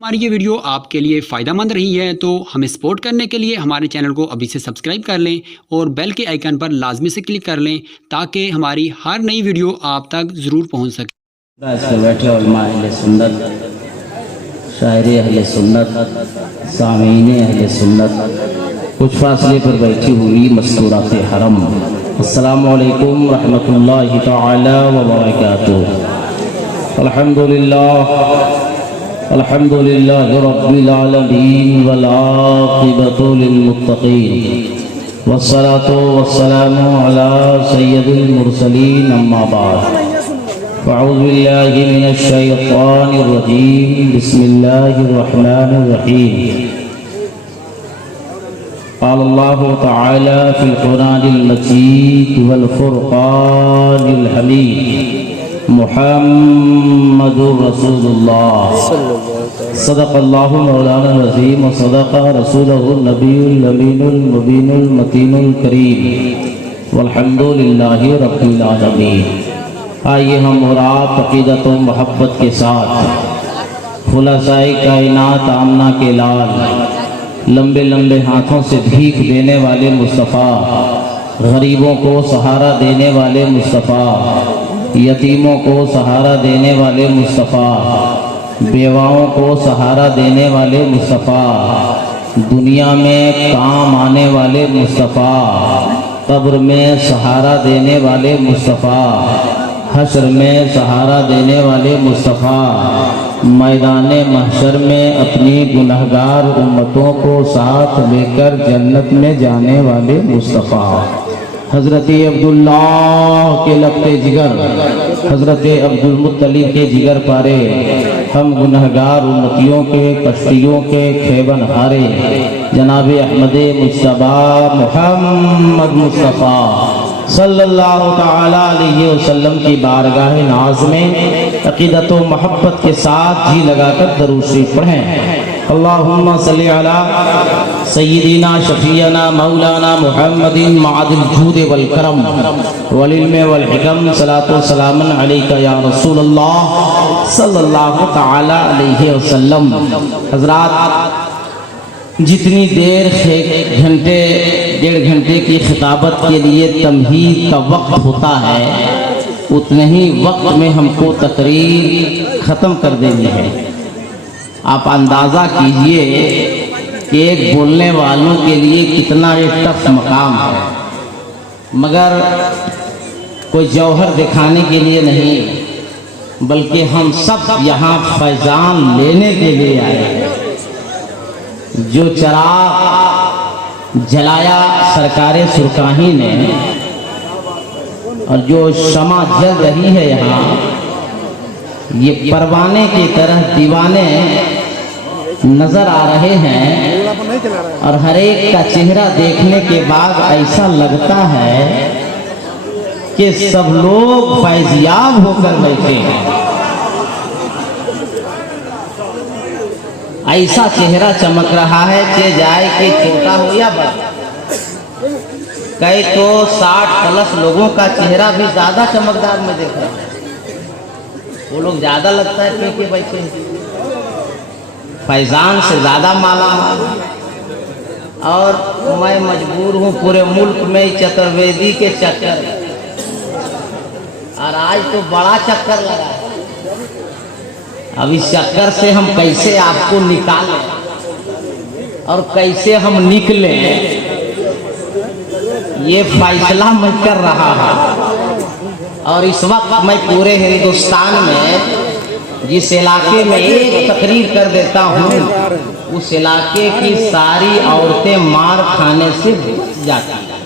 हमारी ये वीडियो आपके लिए फ़ायदा मंद रही है तो हमें सपोर्ट करने के लिए हमारे चैनल को अभी से सब्सक्राइब कर लें और बेल के आइकन पर लाजमी से क्लिक कर लें ताकि हमारी हर नई वीडियो आप तक ज़रूर पहुंच सके। बैठे उलमा अहले सुन्नत, शायरी अहले सुन्नत, सामीन अहले सुन्नत, कुछ फासले पर बैठी हुई मस्तूरात हरम, अस्सलामु अलैकुम रहमतुल्लाहि तआला व बरकातुहू। अल्हम्दुलिल्लाह अल्हम्दुलिल्लाहि रब्बिल आलमीन वल आक़िबतु लिल मुत्तक़ीन वस्सलातु वस्सलामु अला सय्यिदिल मुरसलीन अम्मा बाद। अऊज़ु बिल्लाहि मिनश शैतानिर रजीम, बिस्मिल्लाहिर रहमानिर रहीम। क़ाल अल्लाहु तआला फ़िल क़ुरआनिल मजीद वल फ़ुरक़ानिल हमीद, मुहम्मदुर रसूलुल्लाह सदक़ल्लाहु मौलाना अज़ीम व सदक़ रसूलुहुन नबियुल अमीनुल मुबीनुल मतीनुल करीम वल्हम्दुलिल्लाहि रब्बिल आलमीन। आइए हम और आप अक़ीदत व मोहब्बत के साथ खुलासाए कायनात आमना के लाल, लंबे लंबे हाथों से भीख देने वाले मुस्तफ़ा, गरीबों को सहारा देने वाले मुस्तफ़ा, यतीमों को सहारा देने वाले मुस्तफ़ा, बेवाओं को सहारा देने वाले मुस्तफ़ा, दुनिया में काम आने वाले मुस्तफ़ा, कब्र में सहारा देने वाले मुस्तफ़ा, हश्र में सहारा देने वाले मुस्तफ़ा, मैदान महशर में अपनी गुनहगार उम्मतों को साथ लेकर जन्नत में जाने वाले मुस्तफ़ा, हज़रत अब्दुल्लाह के लपटे जिगर, हज़रत अब्दुल मुत्तलिब के जिगर पारे, हम गुनहगार उम्मतियों के कश्तियों के खेबन हारे जनाब अहमद मुज्तबा मुहम्मद मुस्तफ़ा सल्लल्लाहु तआला अलैहि वसल्लम की बारगाह नाज में अक़ीदत व मोहब्बत के साथ जी लगाकर दरूद शरीफ पढ़ें। अल्लाहुम्मा सल्ली अला सय्यिदिना शफ़ीअना मौलाना मुहम्मदिन मअदिल जूद वल करम वल इल्म वल हिकम, सलातो व सलामुन अलैका या रसूलल्लाह सल्लल्लाहु तआला अलैहि वसल्लम। हज़रात, जितनी देर घंटे डेढ़ घंटे की खिताबत के लिए तमहीद का वक्त होता है, उतने ही वक्त में हमको तकरीर ख़त्म कर देनी है। आप अंदाज़ा कीजिए कि एक बोलने वालों के लिए कितना ये टफ मकाम है, मगर कोई जौहर दिखाने के लिए नहीं, बल्कि हम सब यहाँ फैज़ान लेने के लिए आए हैं। जो चराग जलाया सरकारे सुरकाही ने और जो शमा जल रही है यहाँ, ये परवाने की तरह दीवाने नजर आ रहे हैं और हर एक का चेहरा देखने के बाद ऐसा लगता है कि सब लोग फैज़याब होकर बैठे हैं। ऐसा चेहरा चमक रहा है कि जाए कि छोटा हो या बड़ा। कई तो 60+ लोगों का चेहरा भी ज्यादा चमकदार में देख रहा है, वो लोग ज्यादा लगता है कि बैठे फैजान से ज्यादा माला माल। और मैं मजबूर हूँ पूरे मुल्क में चतुर्वेदी के चक्कर, और आज तो बड़ा चक्कर लगा है। अब इस चक्कर से हम कैसे आपको निकालें और कैसे हम निकले, ये फैसला मैं कर रहा हूँ। और इस वक्त मैं पूरे हिंदुस्तान में जिस इलाके में एक तकरीर कर देता हूँ, उस इलाके की सारी औरतें मार खाने से बच जाती हैं।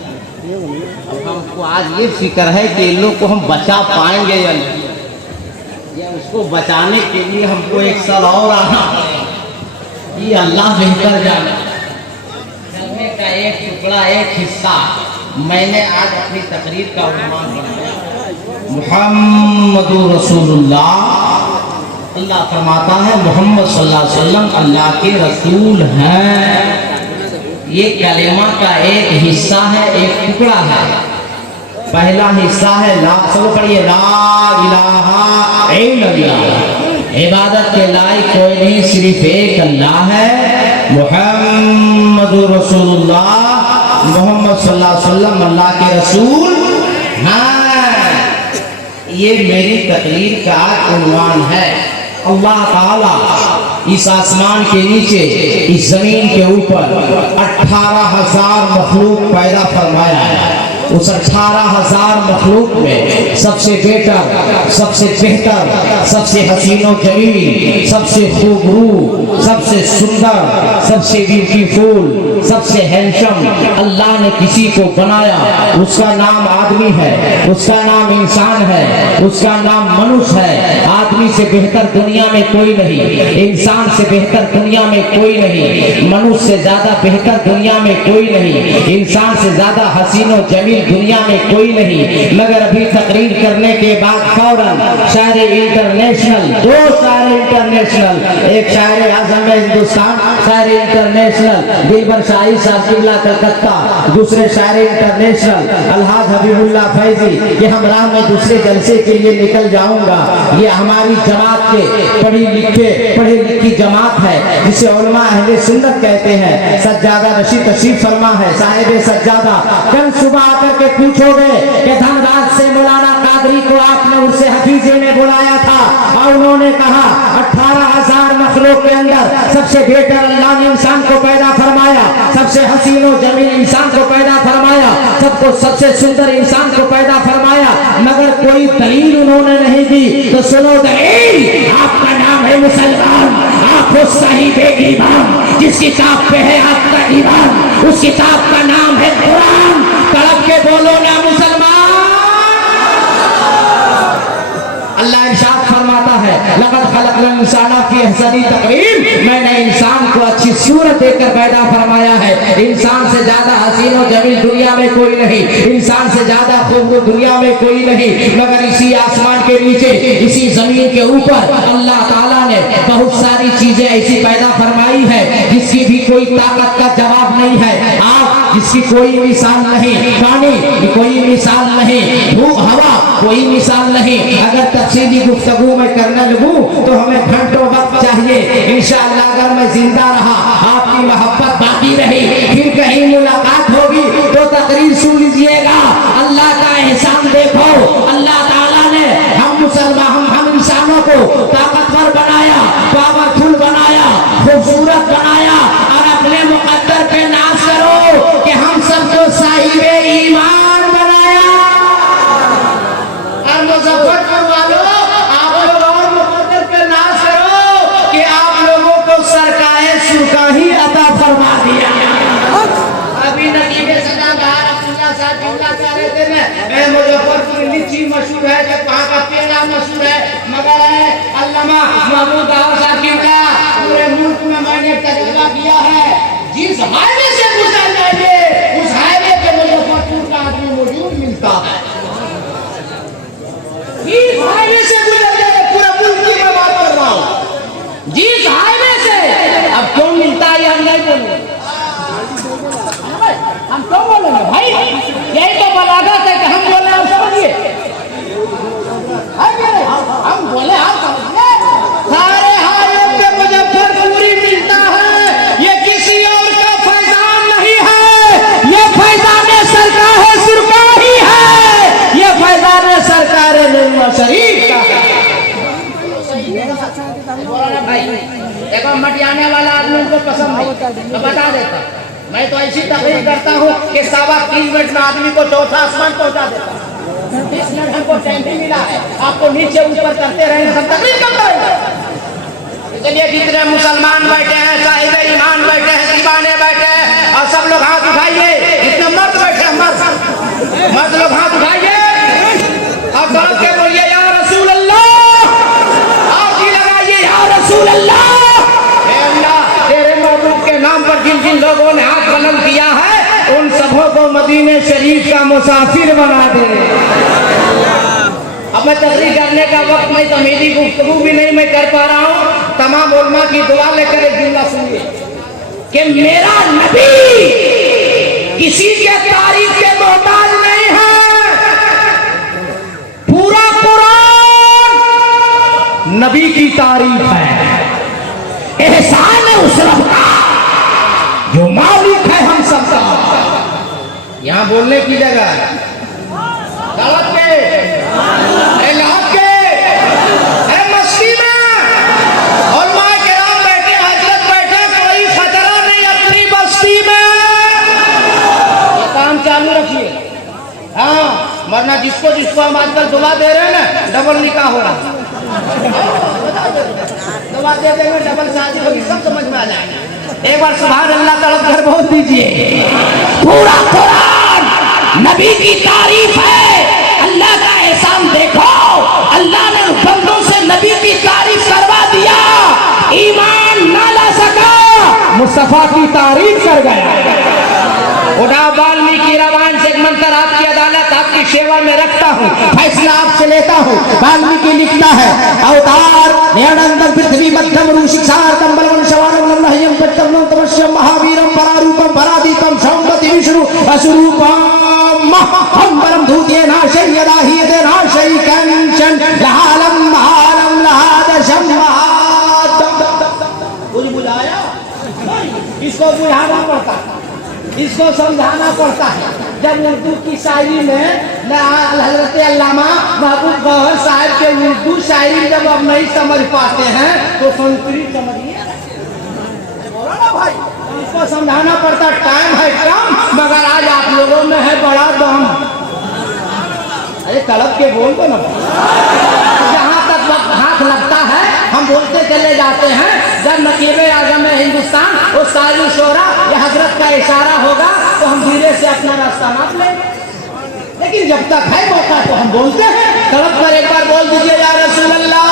अब हमको आज ये फिक्र है कि इन लोग को हम बचा पाएंगे या नहीं, या उसको बचाने के लिए हमको एक साल और आना है। ये अल्लाह बेहतर जाने। जलने का एक टुकड़ा, एक हिस्सा मैंने आज अपनी तकरीर का उन्वान बनाया, मुहम्मदुर रसूलुल्लाह। अल्लाह फरमाता है मोहम्मद सल्लल्लाहु अलैहि वसल्लम अल्लाह के रसूल हैं। ये कलेमा का एक हिस्सा है, एक टुकड़ा है। पहला हिस्सा है ला, सब पढ़िए, ला इलाहा इल्लल्लाह। इबादत के लायक कोई नहीं, सिर्फ एक अल्लाह है, मुहम्मदुर रसूलुल्लाह, मोहम्मद सल्लल्लाहु अलैहि वसल्लम अल्लाह के रसूल। हाँ, ये मेरी तकरीर का उन्वान है। अल्लाह ताला इस आसमान के नीचे, इस जमीन के ऊपर 18,000 मखलूक पैदा फरमाया है। उस 18,000 मखलूक में सबसे बेहतर, सबसे बेहतर, सबसे हसीनो जमील, सबसे खूबरू, सबसे सुंदर, सबसे ब्यूटीफुल, सबसे हैंडसम अल्लाह ने किसी को बनाया। उसका नाम आदमी है, उसका नाम इंसान है, उसका नाम मनुष्य है। आदमी से बेहतर दुनिया में कोई नहीं, इंसान से बेहतर दुनिया में कोई नहीं, मनुष्य से ज्यादा बेहतर दुनिया में कोई नहीं, इंसान से ज्यादा हसीनो जमील दुनिया में कोई नहीं। मगर अभी तकरीर करने के बाद फौरन शायर इंटरनेशनल, 2 शायर इंटरनेशनल, एक शायर आजम है हिंदुस्तान, शायर इंटरनेशनल दिलबर शाही साहब किबला कलकत्ता, दूसरे शायर इंटरनेशनल अलहाज हबीबुल्लाह फैजी कि हम राह में दूसरे जलसे के लिए निकल जाऊंगा। ये हमारी जमात के पढ़े लिखी जमात है, जिसे उलमा अहले सुन्नत कहते हैं। सज्जादा रशीद तशरीफ फरमा है, साहिब सज्जादा। कल सुबह आकर के पूछोगे कि धनराज से मौलाना कादरी को आपने उससे हफीजे ने बुलाया था और उन्होंने कहा 18,000 मखलूक के अंदर सबसे बेहतर अल्लाह ने इंसान को पैदा फरमाया, सबसे हसीन और जमील इंसान को पैदा फरमाया, सबको सबसे सुंदर इंसान को पैदा फरमाया, मगर कोई दलील उन्होंने नहीं दी। तो सुनो दलील, आपका नाम है मुसलमान, आप हो साहिब ईमान, जिस किताब पे है आपका ईमान, उस किताब का नाम है कुरान। तड़प के बोलो ना मुसलमान। अल्लाह इरशाद फरमाता है, लक़द खलक़नल इंसाना फी अहसनी तक़वीम, मैंने इंसान को अच्छी सूरत देकर पैदा फरमाया है। इंसान से ज्यादा हसीन और जमील दुनिया में कोई नहीं, इंसान से ज्यादा खूबसूरत दुनिया में कोई नहीं। मगर इसी आसमान के नीचे, इसी जमीन के ऊपर अल्लाह ताला ने बहुत सारी चीजें ऐसी पैदा फरमाई है जिसकी भी कोई ताकत का जवाब नहीं है। आग जिसकी कोई मिसाल नहीं, पानी कोई मिसाल नहीं, धूप हवा कोई मिसाल नहीं। अगर तफसीली गुफ्तगू में करने लगूं तो हमें घंटों वक्त चाहिए। इंशाअल्लाह अगर मैं जिंदा रहा, आपकी मोहब्बत बाकी रही, फिर कहीं मुलाकात होगी तो तकरीर सुन लीजिएगा। अल्लाह का एहसान देखो, अल्लाह ताला ने हम मुसलमान, हम इंसानों को ताकतवर बनाया, पावरफुल बनाया, खूबसूरत बनाया और अपने मुकद्दर पे नाज करो कि हम सबको साहिब ईमान बनाया। और मुजफ्फरपुर वालों, आप लोग और मुकद्दर पे नाज करो कि आप लोगों को सरकाए सुरकाही अता फरमा दिया। अभी नकीबे सदाबहार अब्दुल्ला साहब जिंदा कह रहे थे मैं मुजफ्फरपुर लीची मशहूर है, कि वहाँ का पेड़ा मशहूर है, मगर है अल्लामा महमूद आवाज़ साहब का पूरे मुल्क में मैंने तजुर्बा किया है। जिस हाईवे से गुजर जाइए उस हाईवे पे मुजफ्फरपुर का आदमी मौजूद मिलता है। जिस हाईवे से गुजर जाइए, पूरे मुल्क की मैं बात कर रहा हूँ, जिस हाईवे से, अब क्यों मिलता है हम नहीं बोलेंगे, हम क्यों बोलेंगे भाई, यही तो बलागत है कि हम बोले आप समझिए, हम बोले आप समझिए। सारे हाईवे पे मुजफ्फरपुरी मिलता है, ये किसी और का फैजान नहीं है, ये फैजान सरकार है, सुरकार ही है, ये फैजान सरकार शरीफ का है। भाई देखो मटियाने वाला आदमी को पसंद नहीं, तो बता देता, मैं तो ऐसी तकरीर करता हूँ कि 3.25 मिनट में आदमी को चौथा आसमान पहुँचा देता। 30 मिनट हमको टाइम भी मिला है, आपको नीचे ऊपर करते रहेंगे, सब तकरीर करते रहेंगे। इसलिए जितने मुसलमान बैठे हैं, साहिब ईमान बैठे हैं, दीवाने बैठे हैं, और सब लोग हाथ उठाइए, जितने मर्द बैठे हैं, मर्द लोग हाथ उठाइए और दौड़ के बोलिए या रसूल अल्लाह, आप ही लगाइए या रसूल अल्लाह। तेरे महबूब के नाम पर जिन जिन लोगों ने हाथ बुलंद किया है, उन सबों को मदीने शरीफ का मुसाफिर बना दे। अब मैं तकरीर करने का वक्त नहीं, तो मेरी गुफ्तगू भी नहीं मैं कर पा रहा हूँ। तमाम उलमा की दुआ लेकर एक जुमला सुनिए कि मेरा नबी किसी के तारीफ के मोहताज नहीं है। पूरा कुरान नबी की तारीफ है। एहसान है उस रब का जो मालिक है हम सबका। यहाँ बोलने की जगह दावत के लाभ के मस्ती में उलमाए किराम बैठे, हजरत बैठे, कोई खतरा नहीं अपनी बस्ती में। ये काम चालू रखिए। हाँ, वरना जिसको जिसको हम आजकल दुआ दे रहे हैं ना, डबल निकाह हो रहा है। दुआ दे देंगे, डबल शादी होगी, सब समझ में आ जाएगा। एक बार सुभान अल्लाह तड़प कर बोल दीजिए। पूरा कुरान नबी की तारीफ है। अल्लाह का एहसान देखो, अल्लाह ने बंदों से नबी की तारीफ करवा दिया। ईमान ना ला सका, मुस्तफा की तारीफ कर गया। उठा वाल्मीकि रामायण से एक मंत्र आपकी अदालत आपकी सेवा में रखता हूँ, फैसला आपसे लेता हूँ। वाल्मीकि लिखता है अवतार न्यानंदन पृथ्वी मध्यम रूषिक्षार कंबलवन शवानम नमनह्यम पट्टम तमस्यम महावीरम परारूपम परादीपम शंभति विष्णु असुरूपम हम परम धूते नाशय यदाहि यदे नाशय कंचन लहालम महालम लहादशम महादम। कुछ बुझाया? इसको बुझाना पड़ता है, इसको समझाना पड़ता है। जब उर्दू की शायरी में हजरत अल्लामा महबूब गौहर साहब के उर्दू शायरी जब अब नहीं समझ पाते हैं तो संस्कृत समझिए ना भाई, इसको समझाना पड़ता। टाइम है कम, मगर आज आप लोगों में है बड़ा दम। अरे तड़प के बोल दो ना, जहाँ तक वक्त हाथ लगता है हम बोलते चले जाते हैं। जब नकीबे आजम है हिंदुस्तान वो सारी शोरा या हजरत का इशारा होगा तो हम धीरे से अपना रास्ता नाप लेंगे। लेकिन जब तक है मौका तो हम बोलते हैं। तड़प कर एक बार बोल दीजिए या रसूल अल्लाह।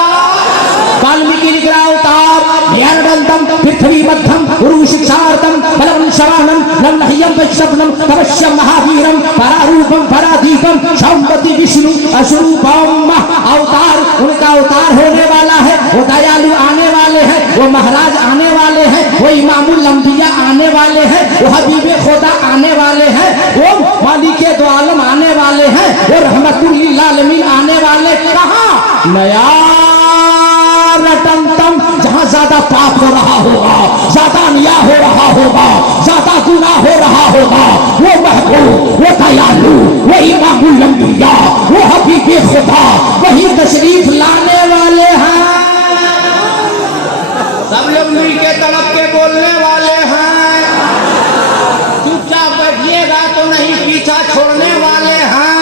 वाल्मीकि लिख रहा अवतार ज्ञानदंतम पृथ्वी मध्यम गुरुशिक्षार्थम फलम शवानम नमनह्यम वैष्णवम तमस्यम महावीरम परारूपम परादीपम शंभति विष्णु असुरूपम। अवतार उनका अवतार होने वाला है, वो दयालु आने वाले हैं, वो महाराज आने वाले हैं, वो इमामुल अंबिया आने वाले हैं, वो हबीबे खुदा आने वाले हैं, वो मालिके दो आलम आने वाले हैं, वो रहमतुल लिल आलमीन आने वाले। कहाँ? नया रटनतम, जहाँ ज्यादा पाप हो रहा होगा, ज्यादा अन्याय हो रहा होगा, ज्यादा गुनाह हो रहा होगा, वो महबूब, वो दयालु, वो इमामुल अंबिया, वो हबीबे खुदा वही तशरीफ लाने वाले हैं। सब लोग मिल के तड़प के बोलने वाले हैं। चुपचाप बैठिएगा तो नहीं, पीछा छोड़ने वाले हैं।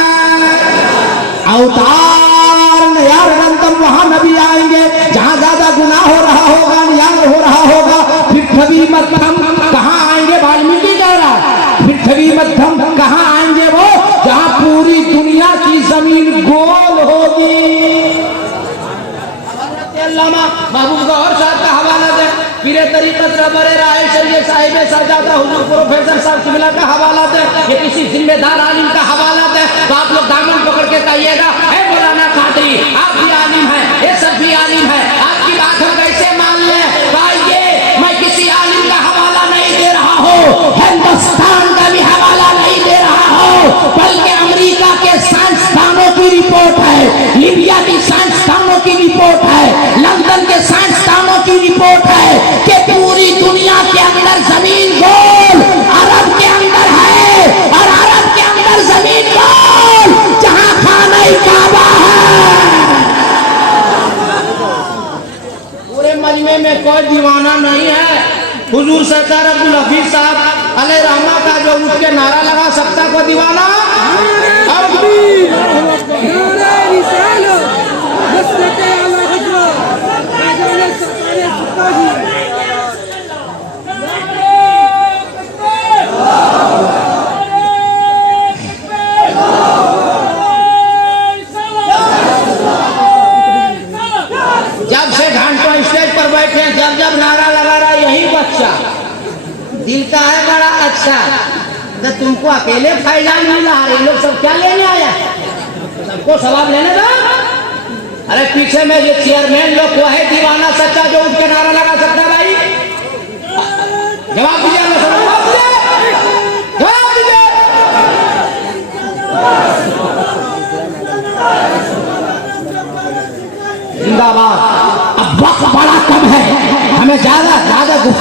अवतार यार रंतम, वहां नबी आएंगे जहां ज्यादा गुनाह हो रहा होगा, अन्याय हो रहा होगा। पृथ्वी मध्यम कहाँ आएंगे? वाल्मीकि कह रहा है पृथ्वी मध्यम कहाँ आएंगे? वो जहां पूरी दुनिया की जमीन गोल होगी। महबूब गौहर साहब का हवाला दे, पीरे तरीकत रबरे राय शरीय साहिब सरदादा हुजूर प्रोफेसर साहब किबला का हवाला दे, ये किसी जिम्मेदार आलिम का हवाला दे तो आप लोग दामन पकड़ के कहिएगा है मौलाना कादरी आप भी आलिम हैं, ये सब भी आलिम है, आपकी बात हम कैसे मान लें? भाइये मैं किसी आलिम का हवाला नहीं दे रहा हूँ, हिंदुस्तान का भी हवाला नहीं दे रहा हूँ, बल्कि अमेरिका के साइंसदानों की रिपोर्ट है, लीबिया की साइंसदानों की रिपोर्ट है, लंदन के साइंसदानों की रिपोर्ट है कि पूरी दुनिया के अंदर जमीन गोल अरब के अंदर है और अरब के अंदर जमीन गोल जहां खाना काबा है। पूरे मजमे में कोई दीवाना नहीं है। हुजूर सरकार अब्दुल हफीज साहब अलैहि रहमा का जो उठ के नारा लगा सकता को दीवाना जब से घंटों स्टेज पर बैठे जब जब नारा लगा रहा यही बच्चा दिल का है बड़ा अच्छा, तो तुमको अकेले फैजान मिला, ये लोग सब क्या लेने आया? सबको सवाब लेने दो। अरे पीछे में ये चेयरमैन लोग को है दीवाना सच्चा जो उठ के नारा लगा सकता भाई? जवाब दीजिए, जवाब दीजिए, जवाब दीजिए। जिंदाबाद।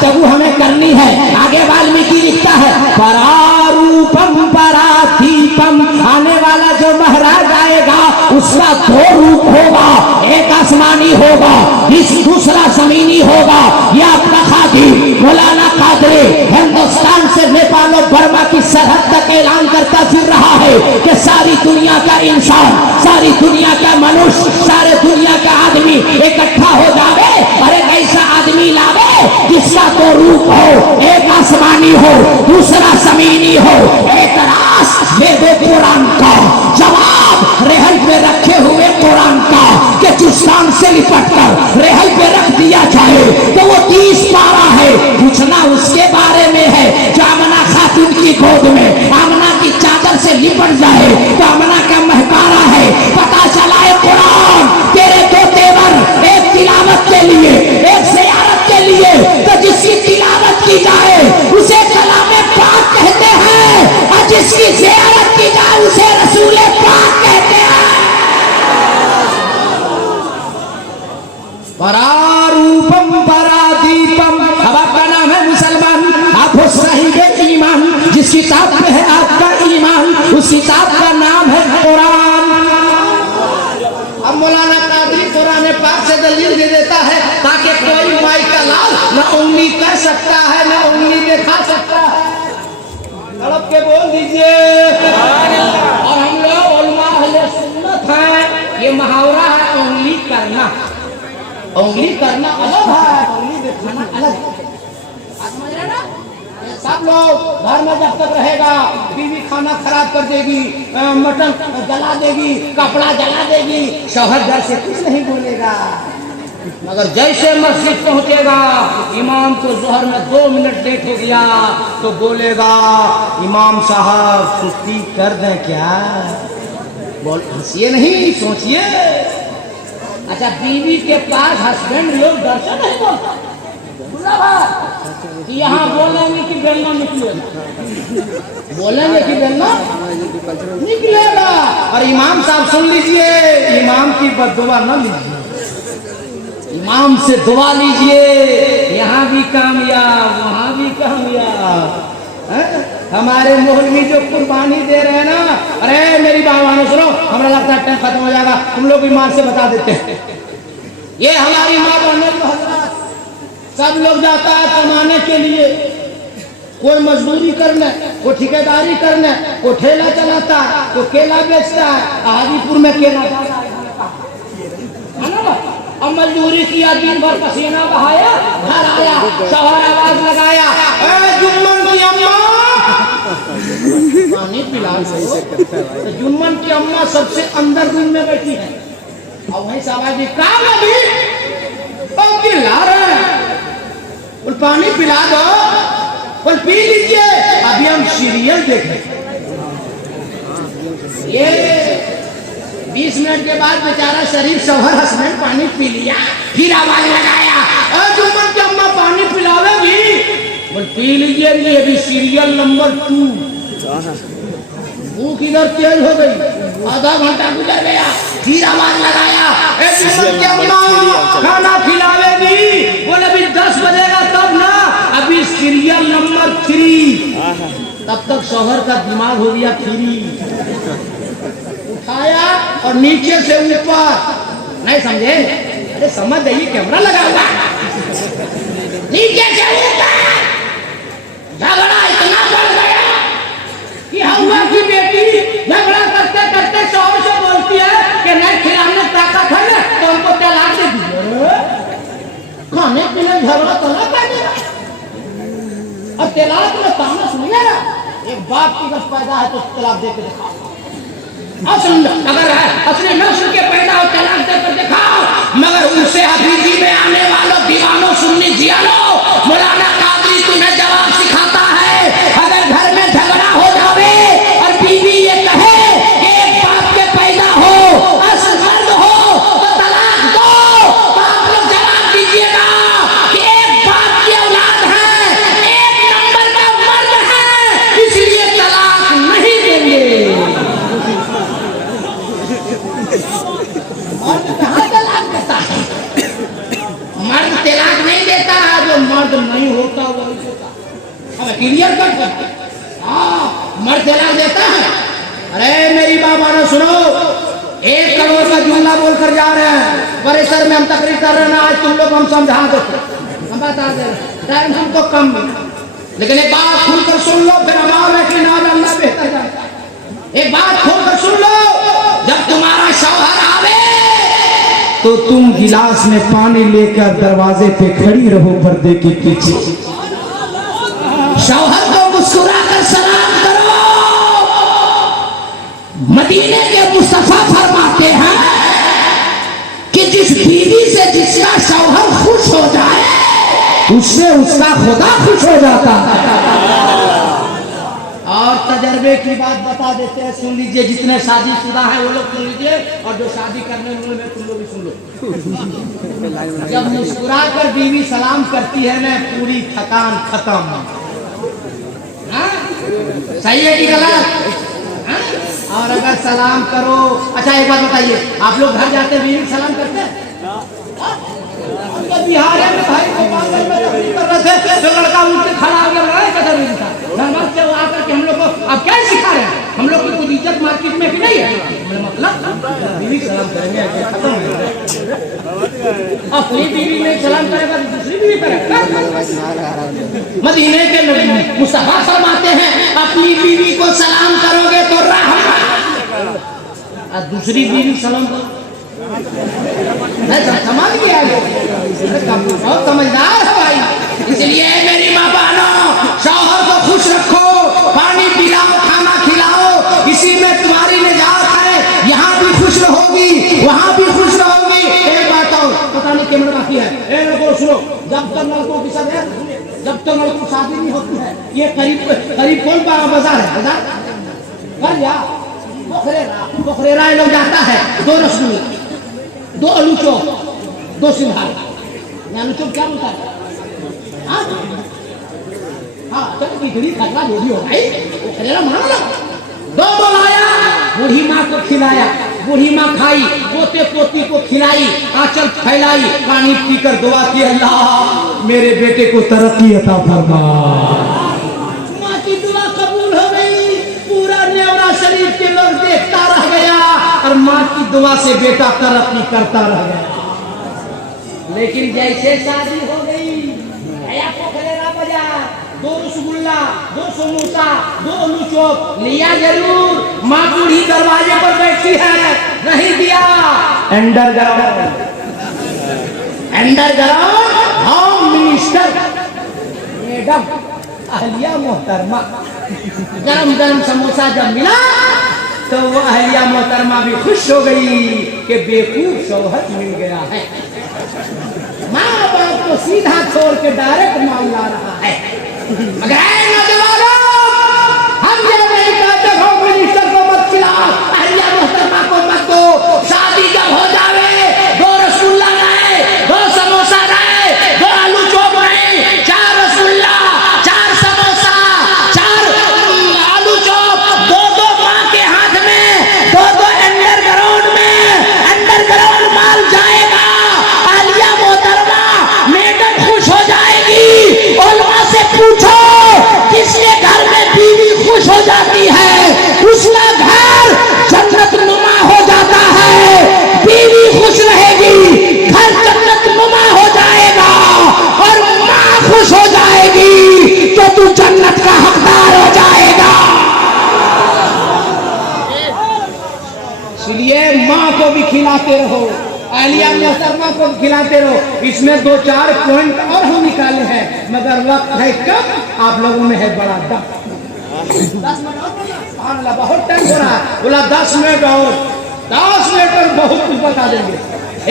गुफ्तगू हमें करनी है। आगे वाल्मीकि लिखता है परारूपम पराधीपम, आने वाला जो महाराज आएगा उसका दो रूप होगा, एक आसमानी होगा, इस दूसरा जमीनी होगा। ये आपका खादी मौलाना कादरी हिंदुस्तान से नेपाल और बर्मा की सरहद तक ऐलान करता फिर रहा है कि सारी दुनिया का इंसान, सारी दुनिया का मनुष्य, सारे दुनिया का आदमी इकट्ठा हो जावे और एक ऐसा आदमी लावे जिसका दो रूप हो, एक आसमानी हो, दूसरा जमीनी हो। एक रास ये दो कुरान का जवाब रेहल पे रखे हुए कुरान का कि जुस्तान से लिपट कर रेहल पे रख दिया जाए तो वो 30 पारा है। पूछना उसके बारे में है जो आमना खातून की गोद में आमना की चादर से लिपट जाए तो आमना का महकारा है। पता चला है कुरान तेरे दो तेवर, एक तिलावत के लिए, एक ज़ियारत के लिए, तो जिसकी तिलावत की जाए उसे कलामे पाक कहते हैं और जिसकी ज़ियारत की जाए उसे रसूले पाक कहते हैं। परारूपम परादीपम, अब आपका नाम है मुसलमान, आप हो साहिब ईमान, जिस किताब में है आपका ईमान उस किताब का नाम है कुरान। अब मौलाना कादरी कुरान पाक से दलील दे देता है ताकि कोई माई का लाल न उंगली कर सकता है न उंगली दिखा सकता है। तड़प के बोल दीजिए। और हम लोग उलमा अहले सुन्नत हैं, ये मुहावरा है उंगली करना, उंगली करना अलग है, उंगली दिखाना अलग है। समझ रहे ना? सब लोग घर में जब तक रहेगा बीवी खाना खराब कर देगी, मटन जला देगी, कपड़ा जला देगी, शौहर घर से कुछ नहीं बोलेगा। मगर जैसे मस्जिद पहुंचेगा इमाम को जोहर में 2 मिनट लेट हो गया तो बोलेगा इमाम साहब छुट्टी कर दें क्या? बोल हंसिए नहीं, सोचिए। अच्छा, बीवी के पास हस्बैंड लोग दर्शन नहीं बोलता कि यहाँ बोलेंगे कि बेलना निकलेगा, बोलेंगे कि बेलना निकलेगा। और इमाम साहब सुन लीजिए, इमाम की बददुआ न लीजिए, इमाम से दुआ लीजिए। यहाँ भी कामयाब वहाँ भी कामयाब। हमारे मौलवी जो कुर्बानी दे रहे हैं ना, अरे मेरी बाबानो सुनो, हमारा लगता है टाइम खत्म हो जाएगा, हम लोग ईमान से बता देते हैं। ये हमारी माँ बहनों सब लोग जाता है कमाने के लिए, कोई मजदूरी करने, कोई ठेकेदारी करने, कोई ठेला चलाता है, कोई केला बेचता है। हाजीपुर में केला अब मजदूरी किया, दिन भर पसीना बहाया, घर आया, शौहर आवाज लगाया, जुम्मन की अम्मा पानी पिला दो। जुम्मन की अम्मा सबसे अंदर रूम में बैठी है और वहीं साहब जी काम अभी ला रहे हैं, पानी पिला दो, बोल पी लीजिए, अभी हम सीरियल देख रहे हैं। ये 20 मिनट के बाद बेचारा शरीफ शौहर हस्बैंड पानी पी लिया, फिर आवाज लगाया, जुम्मन की अम्मा पानी पिलावेगी, बोल पी लीजिए, ये भी सीरियल नंबर 2। भूख इधर तेज हो गई, आधा घंटा गुजर गया, फिर आवाज लगाया, जुम्मन की अम्मा खाना खिलावेगी, बोले अभी 10 बजेगा तब ना, अभी सीरियल नंबर 3। तब तक शौहर का दिमाग हो गया फ्री, उठाया और नीचे से ऊपर, नहीं समझे? अरे समझ जाइए, कैमरा लगा हुआ, नीचे से ऊपर झगड़ा इतना बढ़ गया कि हवा की बेटी झगड़ा करते करते शौहर से बोलती है कि नहीं खिलाने ताकत है ना तो हमको तलाक दे दीजिए। खाने पीने झगड़ा तलाक देगा और तलाक में ताना सुनिएगा, एक बाप की अगर पैदा है तो तलाक दे के दिखाओ, अगर असली नस्ल के पैदा हो तलाक देकर दिखाओ। मगर उनसे हदीसी में आने वालों दीवानों सुन्नी जियानो, मौलाना कादरी तुम्हें जवाब सिखाता है। अगर घर में झगड़ा हो जावे और बीवी ये कहे कि एक बाप के पैदा हो, असल मर्द हो तो तलाक दो, तो आप लोग जवाब दीजिएगा कि एक बाप की औलाद है, एक नंबर का मर्द है, इसलिए तलाक नहीं देंगे। मर्द कहाँ तलाक देता है? मर्द तलाक नहीं देता है, जो मर्द नहीं अब क्लियर कट मर्द जला देता है। अरे मेरी बाबा ने सुनो, 1 करोड़ का जुमला बोलकर जा रहे हैं परिसर में, हम तकरीर कर रहे हैं ना, आज तुम लोग हम समझा देते, हम बता दे टाइम हमको कम मिला, लेकिन एक बात खुलकर सुन लो, फिर अमाल है कि ना अल्लाह बेहतर जानता है। एक बात खोलकर सुन लो, जब तुम्हारा शौहर आवे तो तुम गिलास में पानी लेकर दरवाजे पे खड़ी रहो पर्दे के पीछे, शौहर को मुस्कुराकर सलाम करो। मदीने के मुस्तफा फरमाते हैं कि जिस बीवी से जिसका शौहर खुश हो जाए उससे उसका खुदा खुश हो जाता है। और तजर्बे की बात बता देते हैं, सुन लीजिए, जितने शादीशुदा हैं वो लोग सुन लीजिए, और जो शादी करने में तुम लोग भी सुन लो। जब मुस्कुरा कर बीवी सलाम करती है ना, पूरी थकान खत्म। सही है कि गलत? और अगर सलाम करो, अच्छा एक बात बताइए, आप लोग घर जाते बीवी सलाम करते हैं? बिहार में भाई गोपाल में तकलीफ कर रहे थे, तो लड़का उठ के खड़ा हो गया, कदर नहीं था नमाज से आकर के हम लोग को अब क्या सिखा रहे हैं, हम लोग की कुछ इज्जत मार्केट में कि नहीं है, मतलब बीवी सलाम करेंगे अपनी बीवी में सलाम करेगा दूसरी बीवी करेगा। मदीने के मुस्तफा फरमाते हैं अपनी बीवी को सलाम करोगे तो रहमत, और दूसरी बीवी सलाम करो समझ गया, बहुत समझदार है भाई। इसलिए मेरी माँ बहनों, शौहर को खुश रखो, पानी पिलाओ, खाना खिलाओ, इसी में तुम्हारी निजात है। यहाँ भी खुश रहोगी, वहाँ भी खुश रहोगी। एक बात और, पता नहीं क्या बाकी है, ए लोगों सुनो, जब तक लड़कों की सब है, जब तक लड़कों की शादी नहीं होती है, ये करीब कौन का बाजार है, बाजार या पोखरेरा लोग जाता है, 2 रसगुल्ला, 2 आलू चौक, 2 सिंघाड़ा। आलू चौक क्या बोलता है? हाँ चलो खिचड़ी खतरा जो भी हो भाई, पोखरेरा मानो ना। 2 लाया, बूढ़ी माँ को खिलाया, बूढ़ी माँ खाई, पोते पोती को खिलाई, आंचल फैलाई, पानी पीकर दुआ की, अल्लाह मेरे बेटे को तरक्की अता फरमा। माँ की दुआ कबूल हो गई, पूरा नेवरा शरीफ के लोग देखता रह गया, और माँ की दुआ से बेटा तरक्की करता रह गया। लेकिन जैसे शादी हो गई, गया पोखरेरा बाजार, 2 रसगुल्ला, 2 समोसा, 2 आलू चौक लिया जरूर, माँ बूढ़ी दरवाजे पर बैठी है, नहीं दिया। अंडरग्राउंड होम मिनिस्टर मैडम अहलिया मोहतरमा, गरम समोसा जब मिला तो वो अहलिया मोहतरमा भी खुश हो गई कि बेवकूफ शौहर मिल गया है। माँ बाप को सीधा छोड़ के डायरेक्ट मामला रहा है। मगर हम ये नहीं कहते होम मिनिस्टर को मत खिलाओ, अहलिया मोहतरमा को मत दो। शादी जब हो जावे, 2 रसगुल्ला रहे, 2 समोसा रहे, 2 आलू चौक रहे, 4 रसगुल्ला, 4 समोसा, 4 आलू चौक, 2 माँ के हाथ में, 2 अंडरग्राउंड में, अंडरग्राउंड माल जाएगा। अहलिया मोहतरमा मैडम खुश हो जाएगी। उलमा से पूछो किसके घर में बीवी खुश हो जाती है, उसका घर जन्नत नुमा हो जाता है। बीवी खुश रहेगी, घर जन्नत नुमा हो जाएगा, और माँ खुश हो जाएगी तो तू जन्नत का हकदार हो जाएगा। इसलिए माँ को भी खिलाते रहो, अहलिया मोहतरमा को खिलाते रहो। इसमें 2-4 पॉइंट और हम निकाले हैं, मगर वक्त है कम, आप लोगों में है बड़ा दम। 10 मिनट और बोला, बहुत टाइम हो रहा है, बोला 10 मिनट और, 10 मिनट और बहुत कुछ बता देंगे।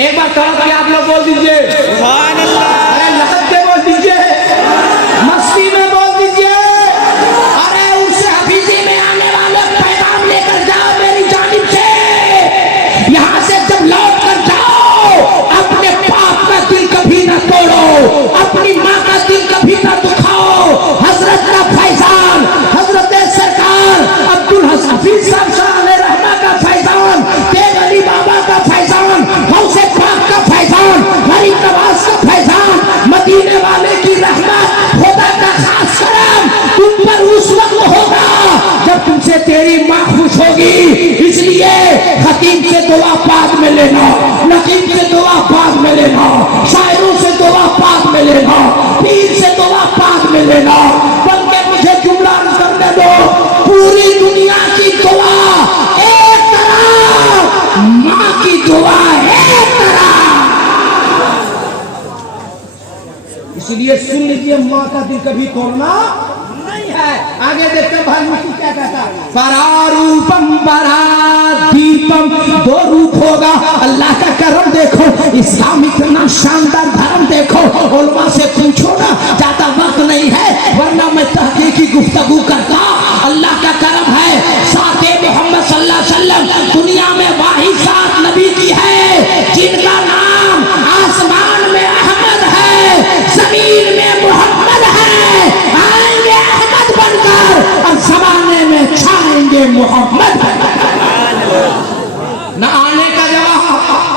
एक बार तड़प के आप लोग बोल दीजिए, अरे लहद से बोल दीजिए, मस्ती में बोल दीजिए, अरे उससे हफीजी में आने वाले पैगाम लेकर जाओ मेरी जानिब से। यहाँ से जब लौट कर जाओ, अपने बाप का दिल कभी न तोड़ो, अपनी माँ का दिल कभी न दुखाओ। हजरत का फैजान, हजरत सरकार अब्दुल हफीज साहब रहमा का फैजान, तेग अली बाबा का फैजान, गौसे पाक का फैजान, गरीब नवाज का फैजान, मदीने वाले की रहमत, खुदा का खास करम, तुम पर उस वक्त होगा जब तुमसे तेरी माँ खुश होगी। इसलिए खतीब से दुआ बाद में लेना, नकीब से दुआ बाद में लेना, शायरों से दुआ बाद में लेना, पीर से दुआ बाद में लेना, बल्कि मुझे जुमला अर्ज करने दो। पूरी दुनिया की दुआ एक तरफ, माँ की दुआ एक तरफ। इसलिए सुन लीजिए, माँ का दिल कभी तोड़ना नहीं है। आगे देखते वाल्मीकि क्या कहता है, परारूपम परादीपम, दो रूप होगा। अल्लाह का करम देखो, इस्लाम इतना शानदार धर्म देखो। उलमा से पूछो ना, ज्यादा वक्त नहीं है वरना मैं तहकीकी गुफ्तगू करता। अल्लाह का करम है, साथे मोहम्मद सल्लल्लाहु अलैहि वसल्लम दुनिया में वाहिद साथ नबी की है जिनका नाम आसमान में अहमद है, जमीन में मोहम्मद है। आएंगे अहमद बनकर और जमाने में छाएंगे मोहम्मद न आने का जवाब,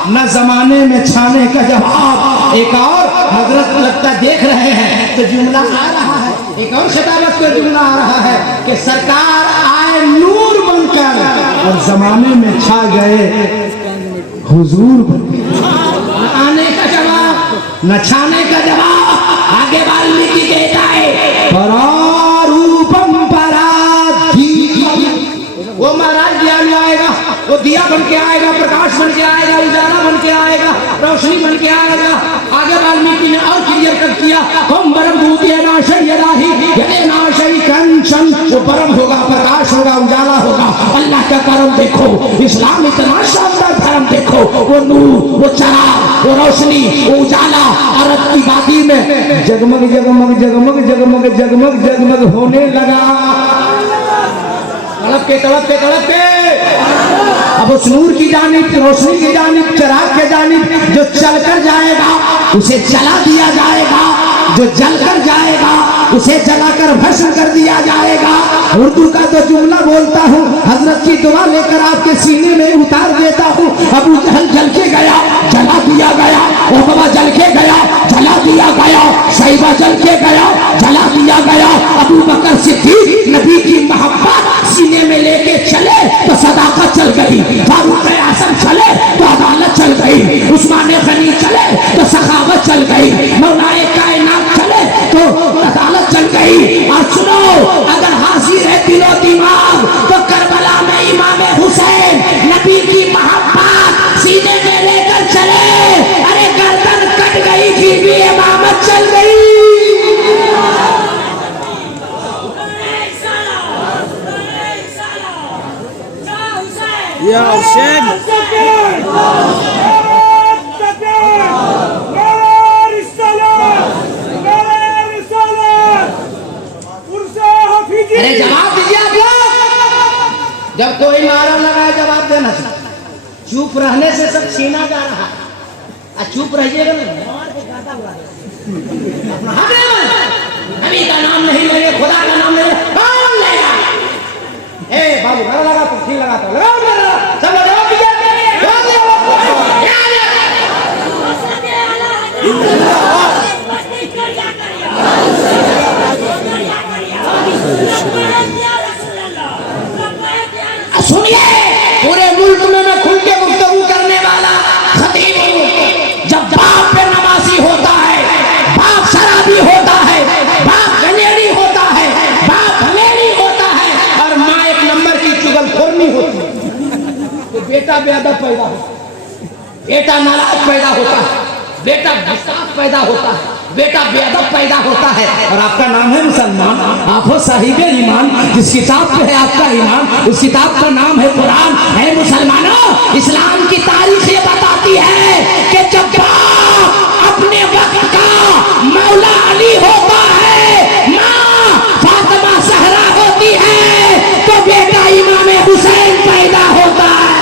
न जमाने में छाने का जवाब। एक और हजरत लगता देख रहे हैं तो जुमला आ रहा है, एक और खिताबत पे जुमला आ रहा है कि सरकार आए नूर बनकर और जमाने में छा गए हुजूर बनकर। न आने का जवाब, न छाने का जवाब। आगे वाल्मीकि कहता है, परारूपम परादीपम, वो महाराज दिया में आएगा, वो दिया बन के आएगा, प्रकाश बन के आएगा, उजाला बन के आएगा, रोशनी बन के आएगा। आगे वाल्मीकि ने और क्लियर कर दिया, हम परम भूतिया नाशय राही यदि नाशय कंचन, वो परम होगा, प्रकाश होगा, उजाला होगा। अल्लाह का करम देखो, इस्लाम इतना शानदार धर्म देखो, वो नूर, वो चराग, वो रोशनी, वो उजाला अरब की वादी में जगमग जगमग जगमग जगमग जगमग जगमग होने लगा। तड़प के तड़प के तड़प के अब उस नूर की जानिब, रोशनी की जानिब, चिराग के जानिब जो चलकर जाएगा उसे जला दिया जाएगा, जो जलकर जाएगा उसे जलाकर भस्म कर दिया जाएगा। उर्दू का तो जुमला बोलता हूँ, हजरत की दुआ लेकर आपके सीने में उतार देता हूँ। अबू जहल जल के गया, जला दिया गया। उतबा जल के गया, जला दिया गया। शैबा जल के गया, जला दिया गया। अबू बकर सिद्दीक नबी की मोहब्बत सीने में लेके चले तो सदाकत चल गई। फारूक आजम चले तो अदालत चल गई। उस्मान गनी चले तो सखावत चल गई। मौलाए कायनात चले तो अदालत चल गई। और सुनो, अगर हाजिर है दिलो दिमाग तो करबला में इमाम हुसैन नबी की मोहब्बत सीने में लेकर चले। अरे गर्दन कट गई थी भी इमामत चल गई। या हुसैन अरे जवाब दीजिए आप लोग। जब कोई नारा लगाए जवाब देना चाहिए। चुप रहने से सब छीना जा रहा है। चुप रहिएगा नबी का नाम नहीं लेंगे, खुदा का नाम नहीं कौन लेगा? ए बाबू घर लगा तो ठीक लगा तो लगाओ, सब लगाओ सुनिए, पूरे मुल्क में मैं खुल के गुफ्तगू करने वाला खतीब हूँ। जब बाप पे नमाजी होता है, बाप शराबी होता है, बाप गलेड़ी होता है, बाप भलेड़ी होता है और माँ एक नंबर की चुगलखोरनी होती है तो बेटा बेअदब पैदा होता है, बेटा नालायक पैदा होता है, बेटा गुस्ताख पैदा होता है, बेटा बेअदब पैदा होता है। और आपका नाम है मुसलमान, आप हो साहिब ईमान। जिस किताब पे है आपका ईमान, उस किताब का नाम है कुरान। है मुसलमानों, इस्लाम की तारीख ये बताती है कि जब बाप अपने वक्त का मौला अली होता है, माँ फातिमा सहरा होती है, तो बेटा इमाम हुसैन पैदा होता है।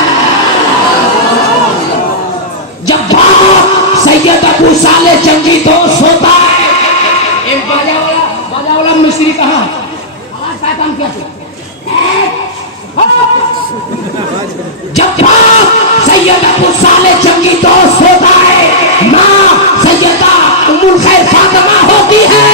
जब बाप सैयद अबू साले जंगी दोस्त होता है। एक बाजा वाला मिस्त्री कहाँ? आवाज का काम क्या? जब बाप सैयद अबू साले जंगी दोस्त होता है, माँ सैयदा उम्मुल खैर फातिमा होती है,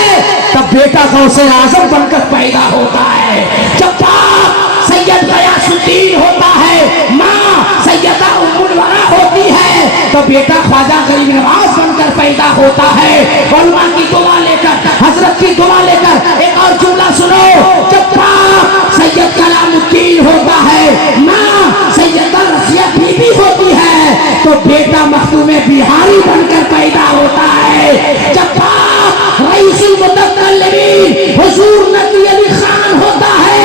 तब बेटा गौसे आजम बनकर पैदा होता है, जब बाप सैयद गयासुद्दीन होता है, माँ सैयदा उम्मुल वरा होती है, तो बेटा ख्वाजा गरीब नवाज बनकर पैदा होता है। उलमा की दुआ लेकर, हजरत की दुआ लेकर एक और जुमला सुनो, जब बाप सैयद कलामुद्दीन होता है, माँ सैयदा रसिया बीबी होती है, तो बेटा मखदूमे बिहारी बनकर पैदा होता है। जब बाप रईसुल मुतकल्लिमीन हुजूर नकी अली खान होता है,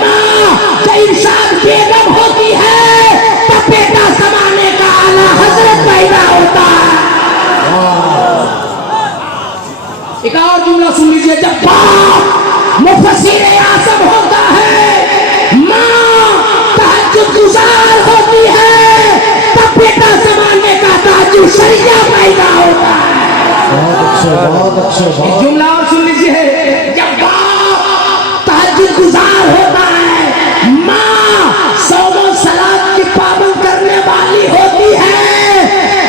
माँ जैनशाद बेगम होती है, तब बेटा जमाने का आला हजरत पैदा होता है। एक और जुमला सुन लीजिए, जब बाप मुफस्सिर आज़म होता है, माँ तहज्जुद गुजार होती है, तब बेटा जमाने का ताजुल शरिया पैदा होता है। बहुत अच्छे एक जुमला और सुन लीजिए, जब बाप तहज्जुद गुजार होता है, माँ सौमो सलात की पाबंद करने वाली होती है,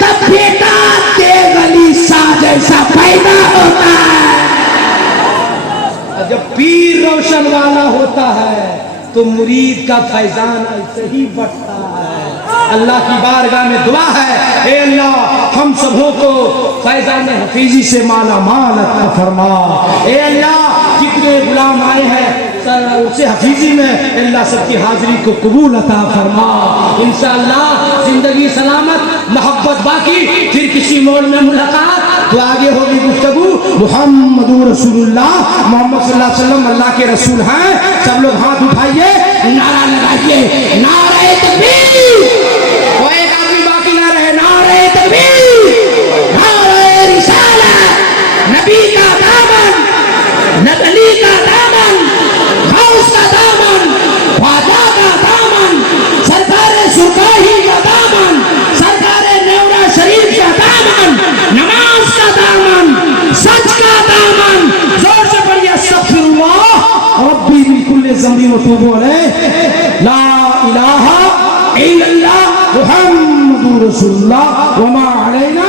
तब बेटा तेग अली शाह जैसा पैदा होता है। जब पीर रोशन वाला होता है तो मुरीद का फैजान ऐसे ही बढ़ता है। अल्लाह की बारगाह में दुआ है, ए अल्लाह हम सबों को फैजान हफीजी से माला माल अता फरमा। ए अल्लाह जितने गुलाम आए हैं उसे हफीजी में अल्लाह सबकी हाजिरी को कबूल अता फरमा। इंशाअल्लाह जिंदगी सलामत, मोहब्बत बाकी, फिर किसी मोड़ में मुलाकात, तो आगे होगी गुफ्तगू। मुहम्मदुर रसूलुल्लाह, मोहम्मद सल्लल्लाहु अलैहि वसल्लम अल्लाह के रसूल हैं। सब लोग हाथ उठाइए, नारा लगाइए, नारे तकबीर। कोई एक आदमी बाकी ना रहे, नारे तकबीर, नारे रिसालत, नबी का दामन, नबी का दामन, गौस का दामन, ख्वाजा का दामन, सरकार सुरकाही का दामन, सरकार नेवरा शरीफ का दामन, नमाज का दामन, सच का दामन। जोर से पढ़िए, अस्तगफिरुल्लाह रब्बी मिन कुल्ली ज़ंबी व तूबू अलैह, ला इलाहा इल्लल्लाह मुहम्मदुर रसूलुल्लाह व मा अलैना